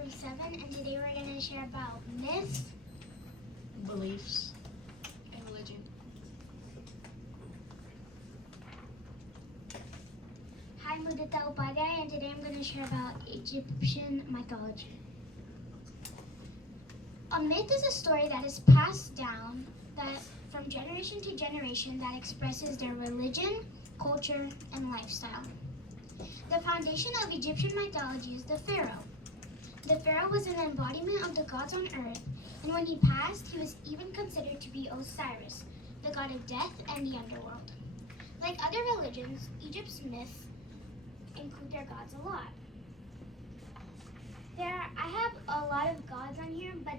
through 7, and today we're going to share about myths, beliefs, and religion. Hi, Mudita, and today I'm going to share about Egyptian mythology. A myth is a story that is passed down from generation to generation that expresses their religion, culture, and lifestyle. The foundation of Egyptian mythology is the pharaoh. The pharaoh was an embodiment of the gods on earth, and when he passed, he was even considered to be Osiris, the god of death and the underworld. Like other religions, Egypt's myths include their gods a lot. I have a lot of gods on here, but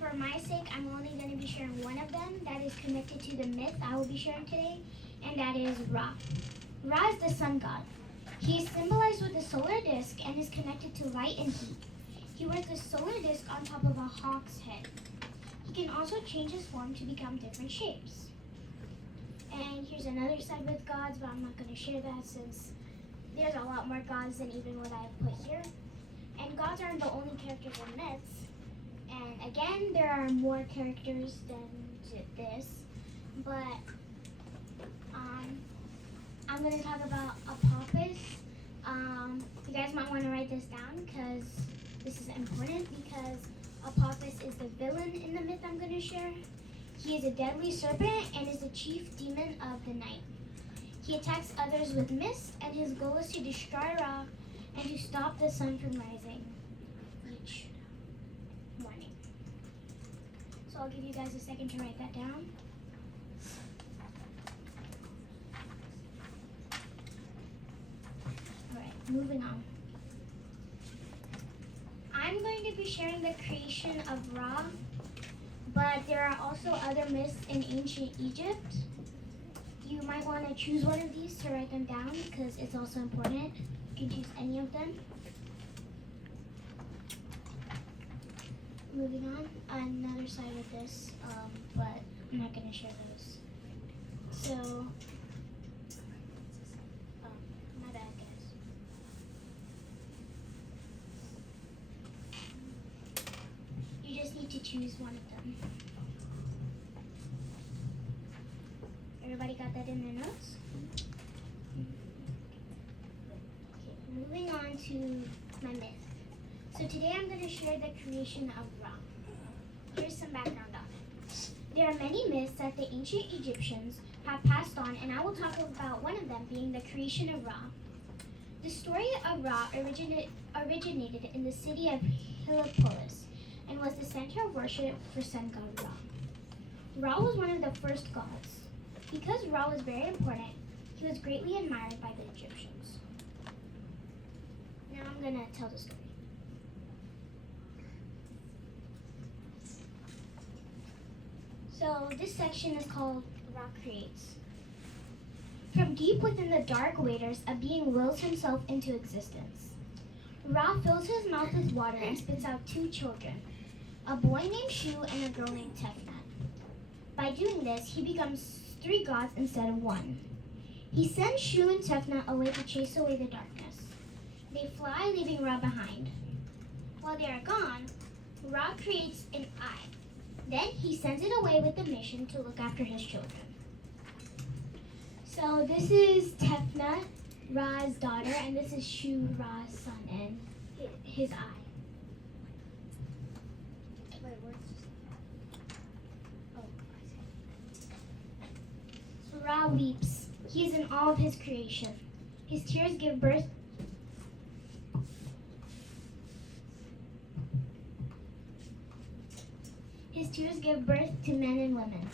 for my sake, I'm only going to be sharing one of them that is connected to the myth I will be sharing today, and that is Ra. Ra is the sun god. He is symbolized with a solar disk and is connected to light and heat. He wears the solar disk on top of a hawk's head. He can also change his form to become different shapes. And here's another side with gods, but I'm not going to share that since there's a lot more gods than even what I have put here. And gods aren't the only characters in myths. And again, there are more characters than this, but I'm going to talk about Apophis. You guys might want to write this down because this is important, because Apophis is the villain in the myth I'm going to share. He is a deadly serpent and is the chief demon of the night. He attacks others with mist, and his goal is to destroy Ra and to stop the sun from rising each morning. So I'll give you guys a second to write that down. Alright, moving on. I'm going to be sharing the creation of Ra, but there are also other myths in ancient Egypt. You might want to choose one of these to write them down because it's also important. You can choose any of them. Moving on, another side with this, but I'm not going to share those. So, my bad, guys. You just need to choose one of them. Everybody got that in their notes? Okay, moving on to my myth. So today I'm going to share the creation of Ra. Here's some background on it. There are many myths that the ancient Egyptians have passed on, and I will talk about one of them being the creation of Ra. The story of Ra originated in the city of Heliopolis and was the center of worship for sun god Ra. Ra was one of the first gods. Because Ra was very important, he was greatly admired by the Egyptians. Now I'm going to tell the story. So this section is called Ra Creates. From deep within the dark waters, a being wills himself into existence. Ra fills his mouth with water and spits out 2 children, a boy named Shu and a girl named Tefnut. By doing this, he becomes 3 gods instead of 1. He sends Shu and Tefnut away to chase away the darkness. They fly, leaving Ra behind. While they are gone, Ra creates an eye. Then he sends it away with the mission to look after his children. So this is Tefnut, Ra's daughter, and this is Shu, Ra's son, and his eye. Wait, where's Ra weeps. He is in awe of his creation. His tears give birth to men and women.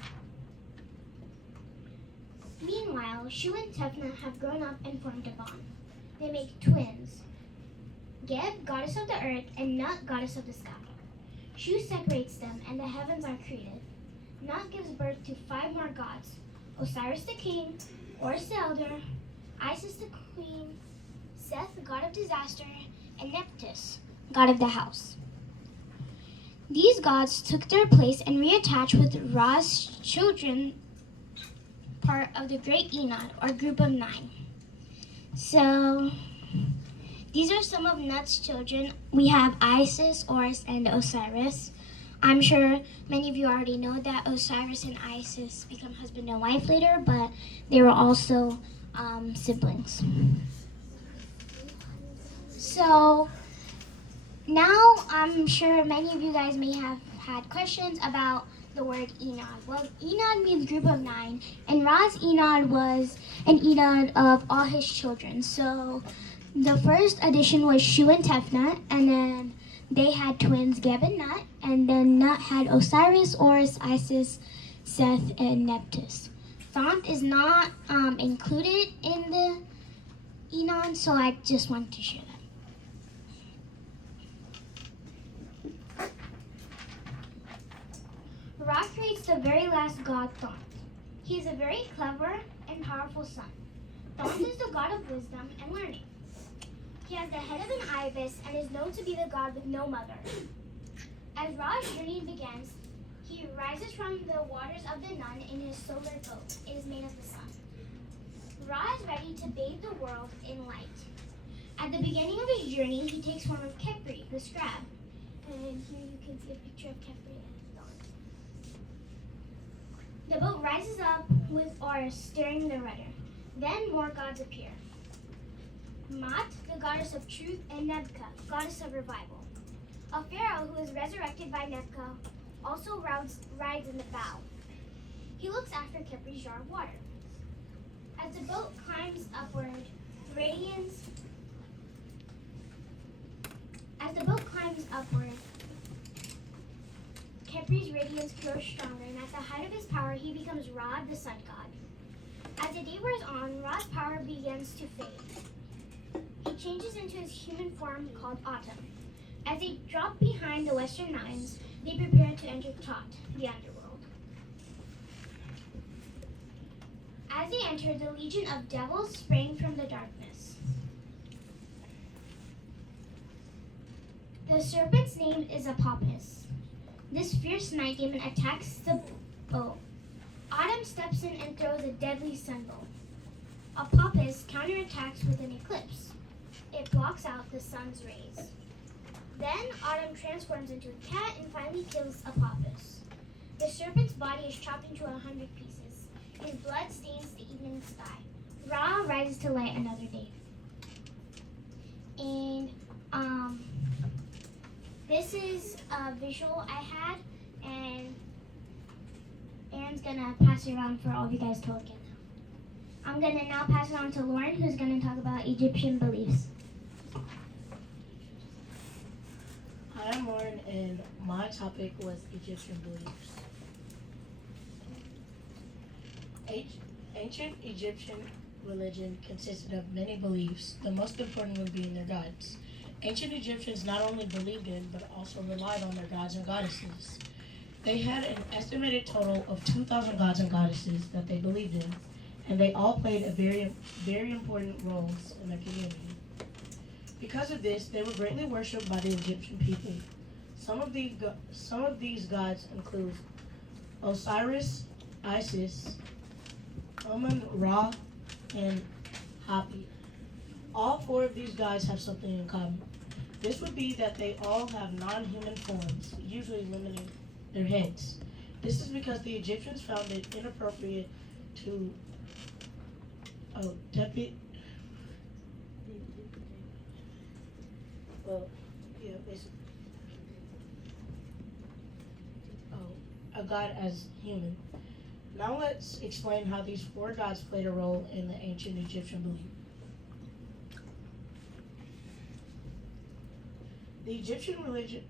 Meanwhile, Shu and Tefnut have grown up and formed a bond. They make twins, Geb, goddess of the earth, and Nut, goddess of the sky. Shu separates them, and the heavens are created. Nut gives birth to 5 more gods: Osiris the king, Horus the elder, Isis the queen, Seth, god of disaster, and Nephthys, god of the house. These gods took their place and reattached with Ra's children, part of the Great Enad, or group of 9. So These are some of Nut's children. We have Isis, Horus, and Osiris. I'm sure many of you already know that Osiris and Isis become husband and wife later, but they were also siblings. So now I'm sure many of you guys may have had questions about the word Enod. Well, Enod means group of 9, and Ra's Enod was an Enod of all his children. So the first addition was Shu and Tefnut, and then they had twins Geb and Nut, and then Nut had Osiris, Horus, Isis, Seth, and Nephthys. Thoth is not included in the Enod, so I just wanted to share that. Ra creates the very last god, Thoth. He is a very clever and powerful son. Thoth is the god of wisdom and learning. He has the head of an ibis and is known to be the god with no mother. As Ra's journey begins, he rises from the waters of the Nun in his solar boat. It is made of the sun. Ra is ready to bathe the world in light. At the beginning of his journey, he takes form of Khepri, the scribe. And here you can see a picture of Khepri at dawn. The boat rises up with Horus steering the rudder. Then more gods appear. Mat, the goddess of truth, and Nebka, goddess of revival. A pharaoh who is resurrected by Nebka also rides in the bow. He looks after Kepri's jar of water. As the boat climbs upward, Kepri's radiance grows stronger, and at the height of his power, he becomes Ra, the sun god. As the day wears on, Ra's power begins to fade. He changes into his human form called Autumn. As they drop behind the western Nines, they prepare to enter Tot, the underworld. As they enter, the legion of devils sprang from the darkness. The serpent's name is Apophis. This fierce night demon attacks the boat. Autumn steps in and throws a deadly sunbow. Apophis counterattacks with an eclipse. It blocks out the sun's rays. Then Autumn transforms into a cat and finally kills Apophis. The serpent's body is chopped into 100 pieces. His blood stains the evening sky. Ra rises to light another day. And this is a visual I had, and Aaron's gonna pass it around for all of you guys to look at now. I'm gonna now pass it on to Lauren, who's gonna talk about Egyptian beliefs. Hi, I'm Lauren, and my topic was Egyptian beliefs. Ancient Egyptian religion consisted of many beliefs, the most important one being their gods. Ancient Egyptians not only believed in, but also relied on their gods and goddesses. They had an estimated total of 2,000 gods and goddesses that they believed in, and they all played a very important roles in their community. Because of this, they were greatly worshipped by the Egyptian people. Some of these gods include Osiris, Isis, Amun, Ra, and Hapi. All four of these gods have something in common. This would be that they all have non-human forms, usually limiting their heads. This is because the Egyptians found it inappropriate to a god as human. Now let's explain how these four gods played a role in the ancient Egyptian belief. The Egyptian religion,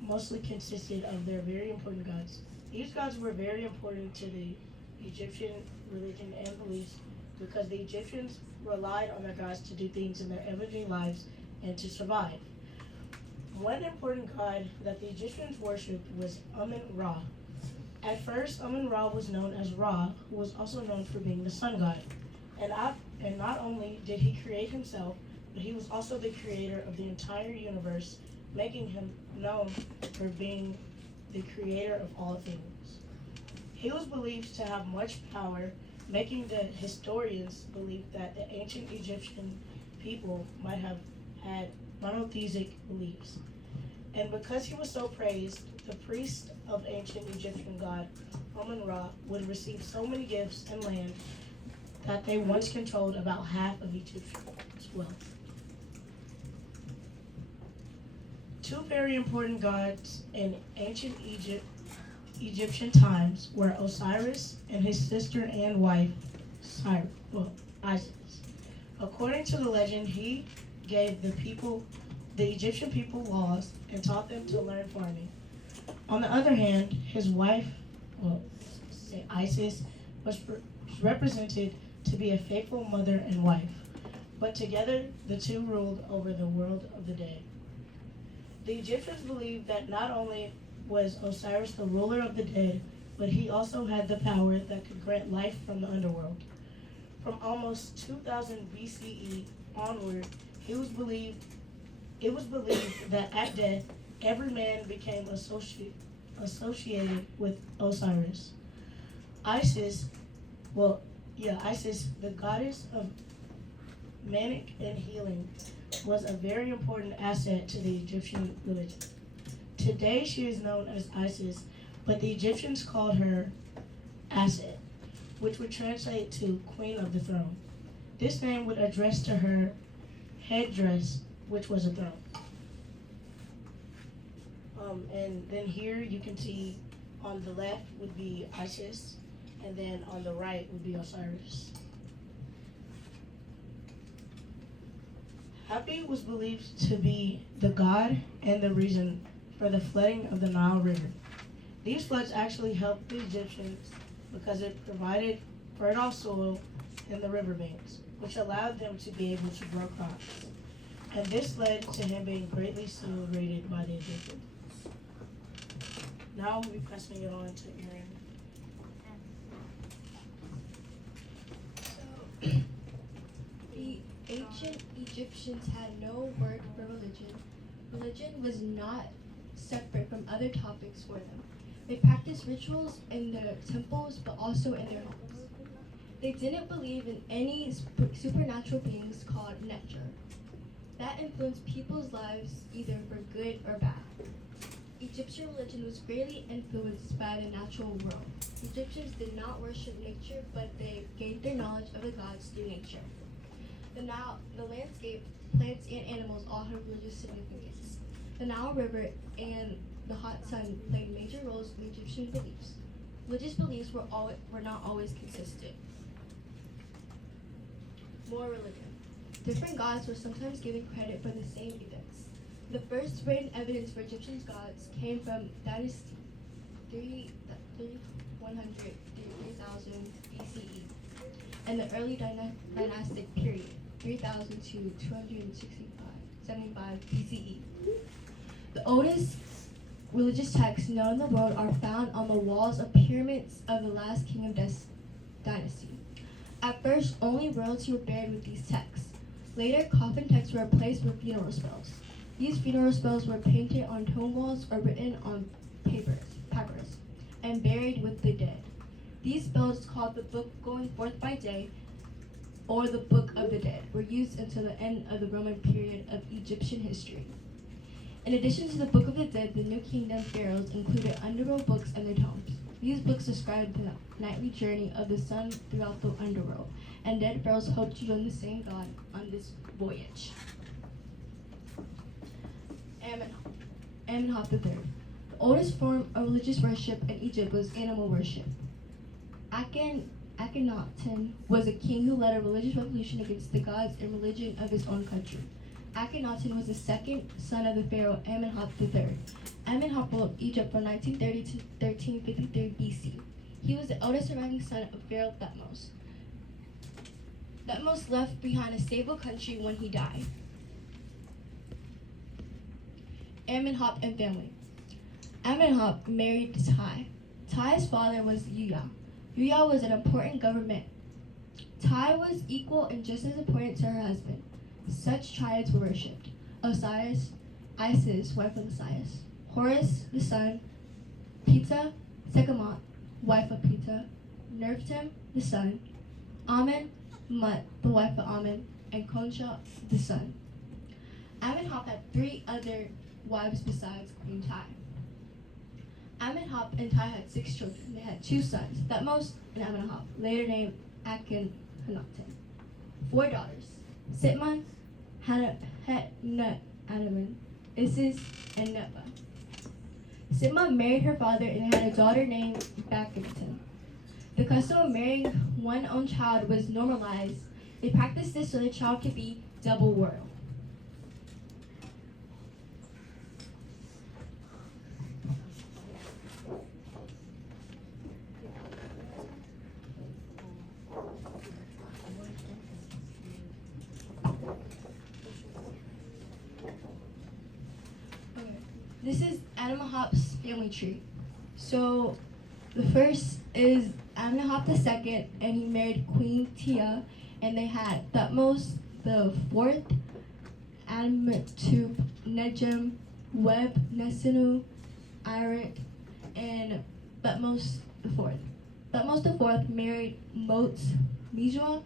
mostly consisted of their very important gods. These gods were very important to the Egyptian religion and beliefs because the Egyptians relied on their gods to do things in their everyday lives and to survive. One important god that the Egyptians worshipped was Amun-Ra. At first, Amun-Ra was known as Ra, who was also known for being the sun god. And not only did he create himself, but he was also the creator of the entire universe, making him known for being the creator of all things. He was believed to have much power, making the historians believe that the ancient Egyptian people might have had monotheistic beliefs. And because he was so praised, the priests of ancient Egyptian god Amun-Ra would receive so many gifts and land that they once controlled about half of Egypt's wealth. Two very important gods in ancient Egyptian times were Osiris and his sister and wife, Isis. According to the legend, he gave the Egyptian people laws and taught them to learn farming. On the other hand, his wife, Isis, was represented to be a faithful mother and wife, but together the two ruled over the world of the dead. The Egyptians believed that not only was Osiris the ruler of the dead, but he also had the power that could grant life from the underworld. From almost 2000 BCE onward, it was believed that at death, every man became associated with Osiris. Isis, the goddess of manic and healing, was a very important asset to the Egyptian religion. Today she is known as Isis, but the Egyptians called her Aset, which would translate to Queen of the Throne. This name would address to her headdress, which was a throne. And then here you can see on the left would be Isis, and then on the right would be Osiris. Hapi was believed to be the god and the reason for the flooding of the Nile River. These floods actually helped the Egyptians because it provided fertile soil in the riverbanks, which allowed them to be able to grow crops. And this led to him being greatly celebrated by the Egyptians. Now we'll be passing it on to Aaren. So, the ancient Egyptians had no word for religion. Religion was not separate from other topics for them. They practiced rituals in their temples, but also in their homes. They didn't believe in any supernatural beings called nature. That influenced people's lives either for good or bad. Egyptian religion was greatly influenced by the natural world. Egyptians did not worship nature, but they gained their knowledge of the gods through nature. The landscape, plants, and animals all have religious significance. The Nile River and the hot sun played major roles in Egyptian beliefs. Religious beliefs were not always consistent. More religion. Different gods were sometimes given credit for the same events. The first written evidence for Egyptian gods came from Dynasty 3100 to 3000 BCE, and the early dynastic period 3000 to 275 BCE. The oldest religious texts known in the world are found on the walls of pyramids of the last king of this dynasty. At first, only royalty were buried with these texts. Later, coffin texts were replaced with funeral spells. These funeral spells were painted on tomb walls or written on papyrus, and buried with the dead. These spells, called the Book Going Forth by Day, or the Book of the Dead, were used until the end of the Roman period of Egyptian history. In addition to the Book of the Dead, the New Kingdom pharaohs included underworld books in their tombs. These books described the nightly journey of the sun throughout the underworld, and dead pharaohs hoped to join the same god on this voyage. Amenhotep III. The oldest form of religious worship in Egypt was animal worship. Akhenaten was a king who led a religious revolution against the gods and religion of his own country. Akhenaten was the second son of the pharaoh Amenhotep III. Amenhotep ruled Egypt from 1930 to 1353 BC. He was the eldest surviving son of Pharaoh Thutmose. Thutmose left behind a stable country when he died. Amenhotep and family. Amenhotep married Tai. Tai's father was Yuya. Yuya was an important government. Tai was equal and just as important to her husband. Such triads were worshipped: Osiris, Isis, wife of Osiris, Horus, the sun, Pita, Sekhmet, wife of Pita, Nerftem, the sun, Amen, Mut, the wife of Amen, and Khonsha, the sun. Amenhotep had 3 other wives besides Queen Tai. Amenhotep and Tai had 6 children. They had 2 sons, Thutmose and Amenhotep, later named Akhenaten. 4 daughters, Sitmon, Anaman, Isis, and Nephah. Sitmon married her father and had a daughter named Bakhenaten. The custom of marrying one's own child was normalized. They practiced this so the child could be double royal. This is Amenhotep's family tree. So the first is Amenhotep II, and he married Queen Tia, and they had Thutmose the fourth, Amentup, Nejem, Web, Nesinu, Aaren, and Thutmose the fourth. Thutmose the fourth married Motes Mijua,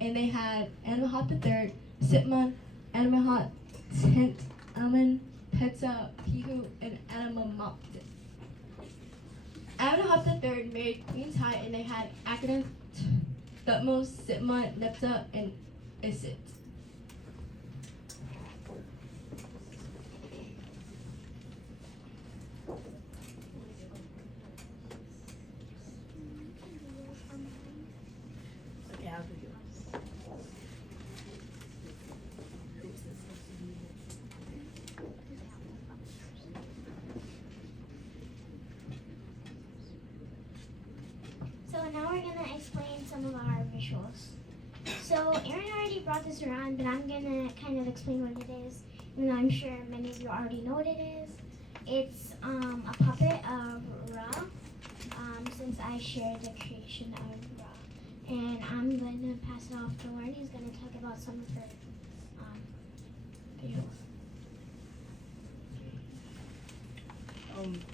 and they had Amenhotep III, Sitmon, Amenhotep X, Amen, Petza, Pihu, and Amenhotep. Amenhotep III married Queen Tai, and they had Akhenaten, Thutmose, Sitmon, Nephthah, and Isit. Okay, I'll do yours. So now we're gonna explain some of our visuals. So Aaren already brought this around, but I'm gonna kind of explain what it is, even though I'm sure many of you already know what it is. It's a puppet of Ra, since I shared the creation of Ra. And I'm gonna pass it off to Lauren, who's gonna talk about some of her visuals.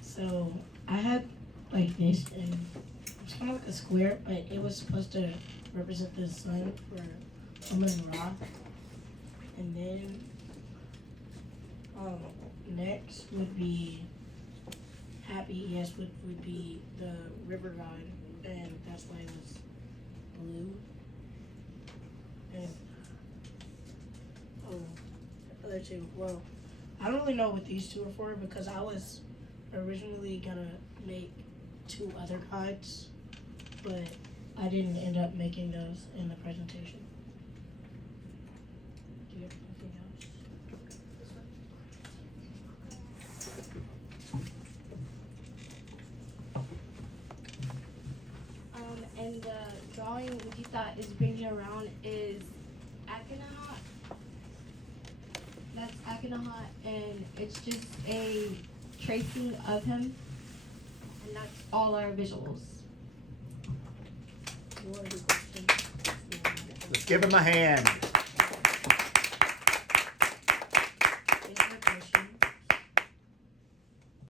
So I had like this, and it's kind of like a square, but it was supposed to represent the sun for Amun Ra. And then next would be Happy, yes, would be the river god, and that's why it was blue. And the other two, well, I don't really know what these two are for because I was originally gonna make 2 other gods, but I didn't end up making those in the presentation. Do you have anything else? And the drawing Mudita is bringing around is Akhenaten. That's Akhenaten, and it's just a tracing of him, and that's all our visuals. You wanna do questions? Let's give him a hand.